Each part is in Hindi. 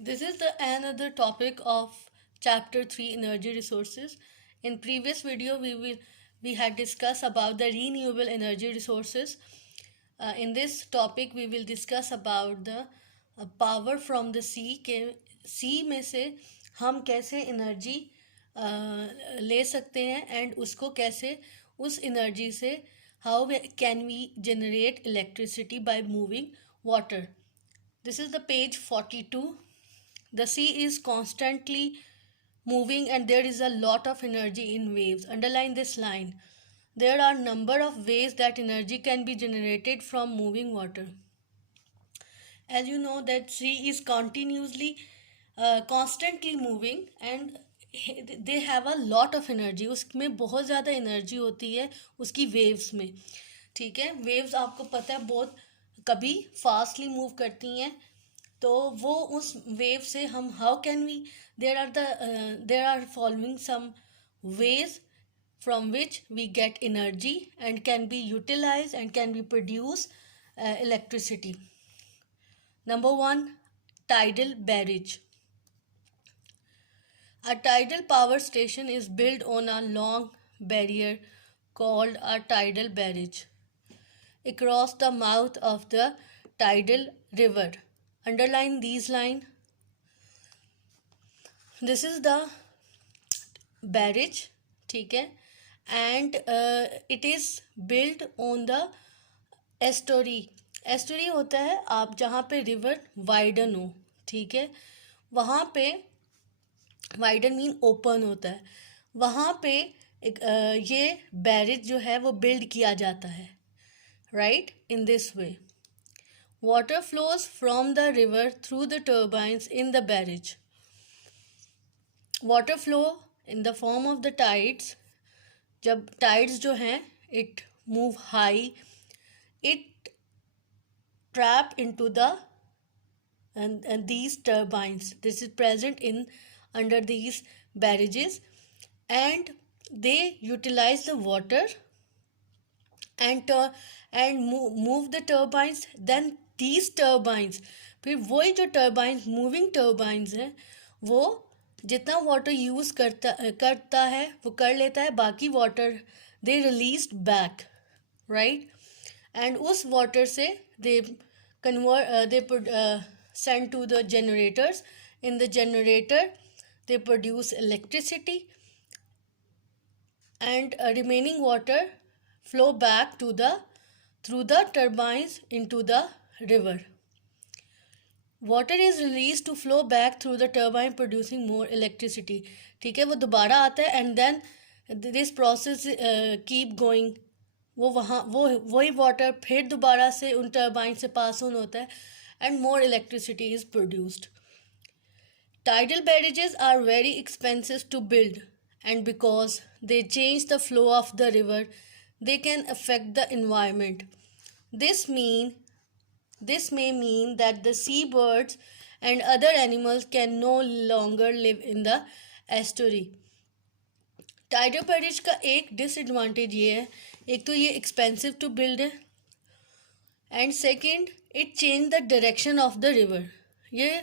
This is the another topic of chapter 3 energy resources. In previous video we had discussed about the renewable energy resources. In this topic we will discuss about the power from the sea के sea में से हम कैसे एनर्जी ले सकते हैं एंड उसको कैसे उस एनर्जी से how can we generate electricity by moving water. This is the page 42. The sea is constantly moving and there is a lot of energy in waves. Underline this line. There are number of ways that energy can be generated from moving water. As you know that sea is constantly moving and they have a lot of energy. उसमें बहुत ज़्यादा एनर्जी होती है उसकी वेव्स में. ठीक है, वेव्स आपको पता है बहुत कभी फास्टली मूव करती हैं, तो वो उस वेव से हम how can we there are following some ways from which we get energy and can be utilized and can be produce electricity. Number 1, tidal barrage. A tidal power station is built on a long barrier called a tidal barrage across the mouth of the tidal river. Underline these line. This is the barrage, ठीक है, and it is built on the estuary. Story होता है आप जहाँ पे रिवर वाइडन हो, ठीक है, वहाँ पे वाइडन मीन ओपन होता है, वहाँ पे एक ये बैरेज जो है वो बिल्ड किया जाता है. Right, in this way water flows from the river through the turbines in the barrage. Water flow in the form of the tides. जब tides जो हैं it move high, it trap into the and these turbines. This is present in under these barrages and they utilize the water and move the turbines. Then these turbines, फिर वही जो turbines मूविंग turbines हैं वो जितना वाटर यूज़ करता है वो कर लेता है, बाकी water they released back. Right, and उस वाटर से they convert they send to the generators. In the generator they produce electricity and remaining water flow back to the through the turbines into the river. Water is released to flow back through the turbine producing more electricity. ठीक है, वो दोबारा आता है and then this process keep going. वो वहाँ वही वाटर फिर दोबारा से उन टर्बाइन से पास ऑन होता है and more electricity is produced. Tidal barrages are very expensive to build and because they change the flow of the river they can affect the environment. This may mean that the seabirds and other animals can no longer live in the estuary. Tidal barrage का एक डिसएडवांटेज ये है, एक तो ये एक्सपेंसिव टू बिल्ड है and second it change the direction of the river. ये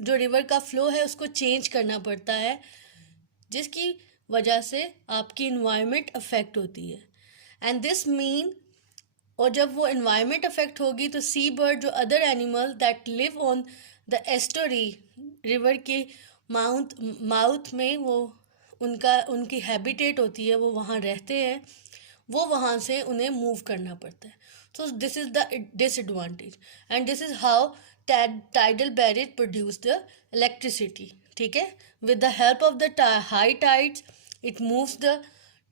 जो रिवर का फ्लो है उसको चेंज करना पड़ता है जिसकी वजह से आपकी इन्वायरमेंट अफेक्ट होती है एंड दिस मीन, और जब वो इन्वायरमेंट अफेक्ट होगी तो सी बर्ड जो other animal that live on the story river के माउथ में वो उनकी हैबिटेट होती है, वो वहाँ रहते हैं, वो वहाँ से उन्हें मूव करना पड़ता है. So this is the disadvantage and this is how tidal barrage produce the electricity. ठीक है, with the help of the high tides it moves the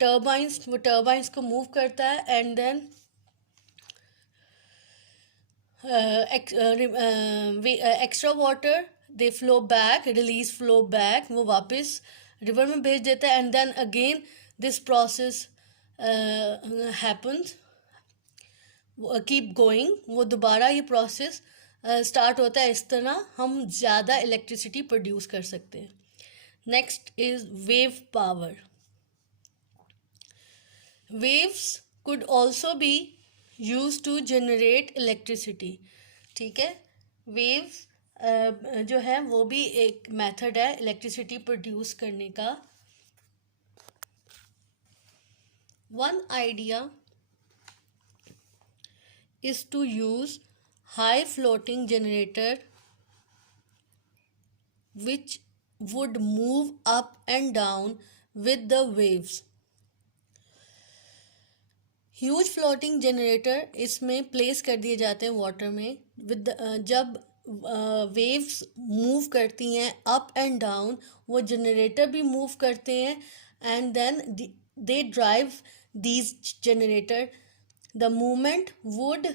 turbines, वो turbines को move करता है and then extra water they flow back, flow back, वो वापस river में भेज देता है and then again this process happens, keep going, वो दोबारा ये process स्टार्ट होता है. इस तरह हम ज़्यादा इलेक्ट्रिसिटी प्रोड्यूस कर सकते हैं. Next is wave power. Waves could also be use to generate electricity. ठीक है, वेव्स जो है वो भी एक मेथड है इलेक्ट्रिसिटी प्रोड्यूस करने का. One idea is to use high floating generator which would move up and down with the waves. Huge floating generator इसमें प्लेस कर दिए जाते हैं वाटर में विद जब वेव्स मूव करती हैं अप एंड डाउन, वो जनरेटर भी मूव करते हैं and then they drive these generator. The movement would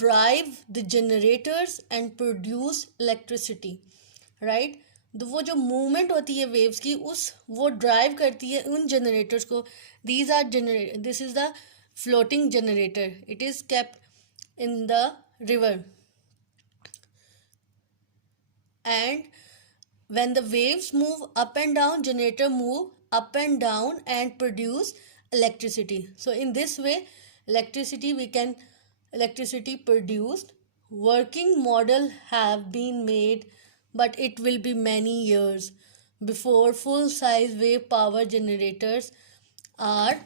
drive the generators and produce electricity, right? तो वो जो मूवमेंट होती है वेव्स की वो ड्राइव करती है उन जनरेटर्स को. This is the floating generator. It is kept in the river and when the waves move up and down, generator move up and down and produce electricity. So in this way electricity produced. Working model have been made, but it will be many years before full size wave power generators are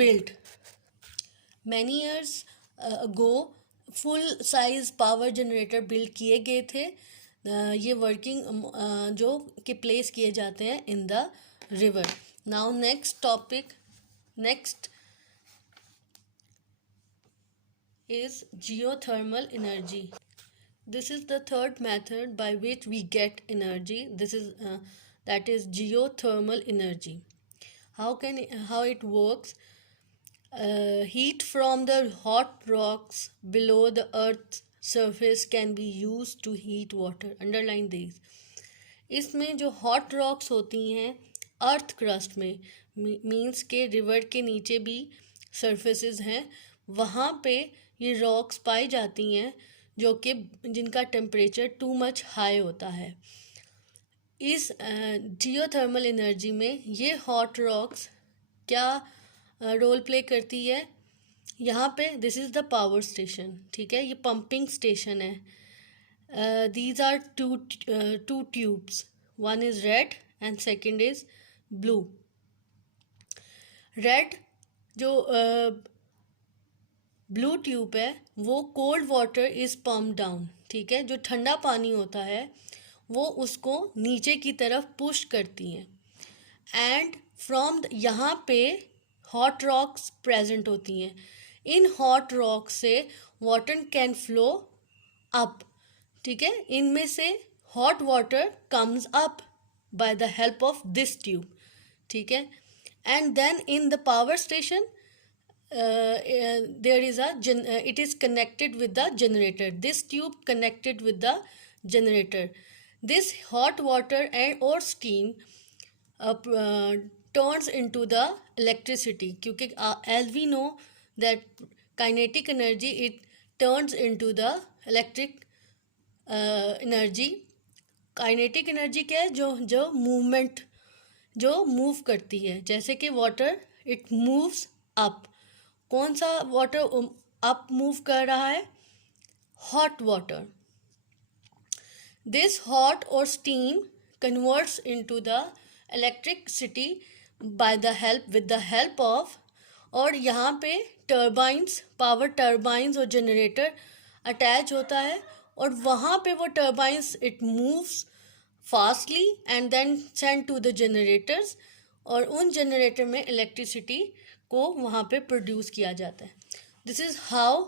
built. Many years ago full size power generator build किए गए थे. ये वर्किंग जो कि प्लेस किए जाते हैं in the river. Now next is geothermal energy. This is the third method by which we get energy. That is geothermal energy. How it works? Heat from the hot rocks below the earth's surface can be used to heat water. Underline these. इसमें जो हॉट रॉक्स होती हैं अर्थ क्रस्ट में, मीन्स के रिवर के नीचे भी सरफेसेस हैं, वहाँ पे ये रॉक्स पाई जाती हैं जो कि जिनका टेम्परेचर टू मच हाई होता है. इस जियोथर्मल एनर्जी में ये हॉट रॉक्स क्या रोल प्ले करती है? यहाँ पे this is the power station, ठीक है, ये पंपिंग स्टेशन है. These are two tubes. One is red and second is blue. Red जो ब्लू ट्यूब है वो cold water is pump down, ठीक है, जो ठंडा पानी होता है वो उसको नीचे की तरफ पुश करती हैं. एंड फ्रॉम यहाँ पे हॉट रॉक्स प्रेजेंट होती हैं. इन हॉट रॉक्स से वाटर कैन फ्लो अप, ठीक है, इनमें से hot water comes up by the help of this tube, ठीक है. And then in the power station there is it is connected with the generator. This tube connected with the generator. This hot water or steam turns into the electricity, क्योंकि as we know that kinetic energy, it turns into the electric energy. Kinetic energy क्या है? जो मूवमेंट, जो मूव करती है, जैसे कि वाटर इट मूव्स अप. कौन सा वाटर अप मूव कर रहा है? Hot water. दिस हॉट और steam converts into the electricity with the help of, और यहाँ पे टर्बाइंस, पावर टर्बाइंस और जनरेटर अटैच होता है, और वहाँ पे वो turbines it moves fastly and then send to the generators, और उन जनरेटर में इलेक्ट्रिसिटी को वहाँ पे प्रोड्यूस किया जाता है. This is how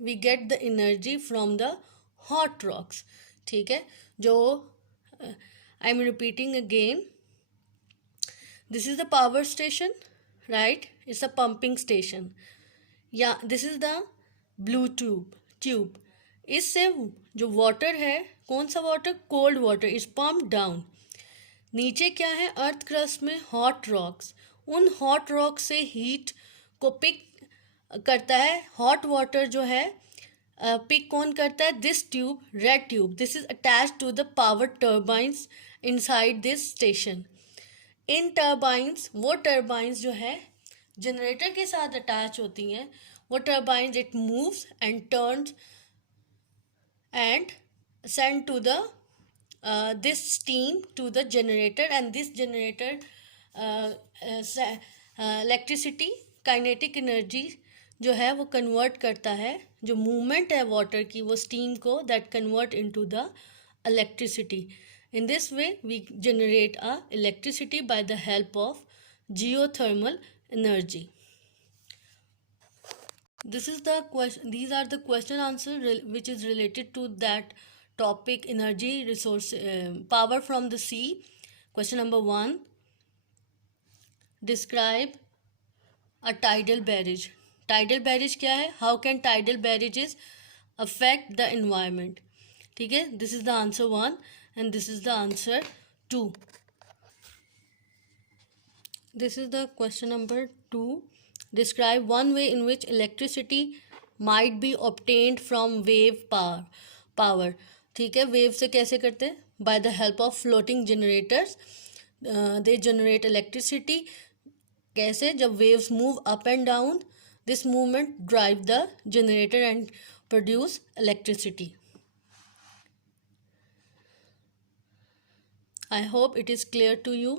we get the energy from the hot rocks, ठीक है. जो I am repeating again, this is the power station, right, it's a pumping station. या this is the blue tube. इससे जो वाटर है, कौन सा water? Cold water is pump down. नीचे क्या है? अर्थ क्रस्ट में हॉट रॉक्स. उन हॉट रॉक से हीट को पिक करता है हॉट वाटर जो है, पिक कौन करता है? This tube, red tube. This is attach to the power turbines inside this station. In turbines, वो टर्बाइंस जो है जनरेटर के साथ अटैच होती हैं, वो turbines it moves and turns and send to the this steam to the generator, and this generator electricity kinetic energy जो है वो कन्वर्ट करता है, जो मूवमेंट है वाटर की वो स्टीम को, that convert into the electricity. In this way, we generate electricity by the help of geothermal energy. This is the question. These are the question answer which is related to that topic, energy resource, power from the sea. Question number 1. Describe a tidal barrage. Tidal barrage क्या है? How can tidal barrages affect the environment? ठीक है, this is the answer 1 and this is the answer 2. This is the question number 2. Describe one way in which electricity might be obtained from wave power. ठीक है, wave से कैसे करते हैं? By the help of floating generators. They generate electricity. कैसे? जब waves move up and down, this movement drive the generator and produce electricity. I hope it is clear to you.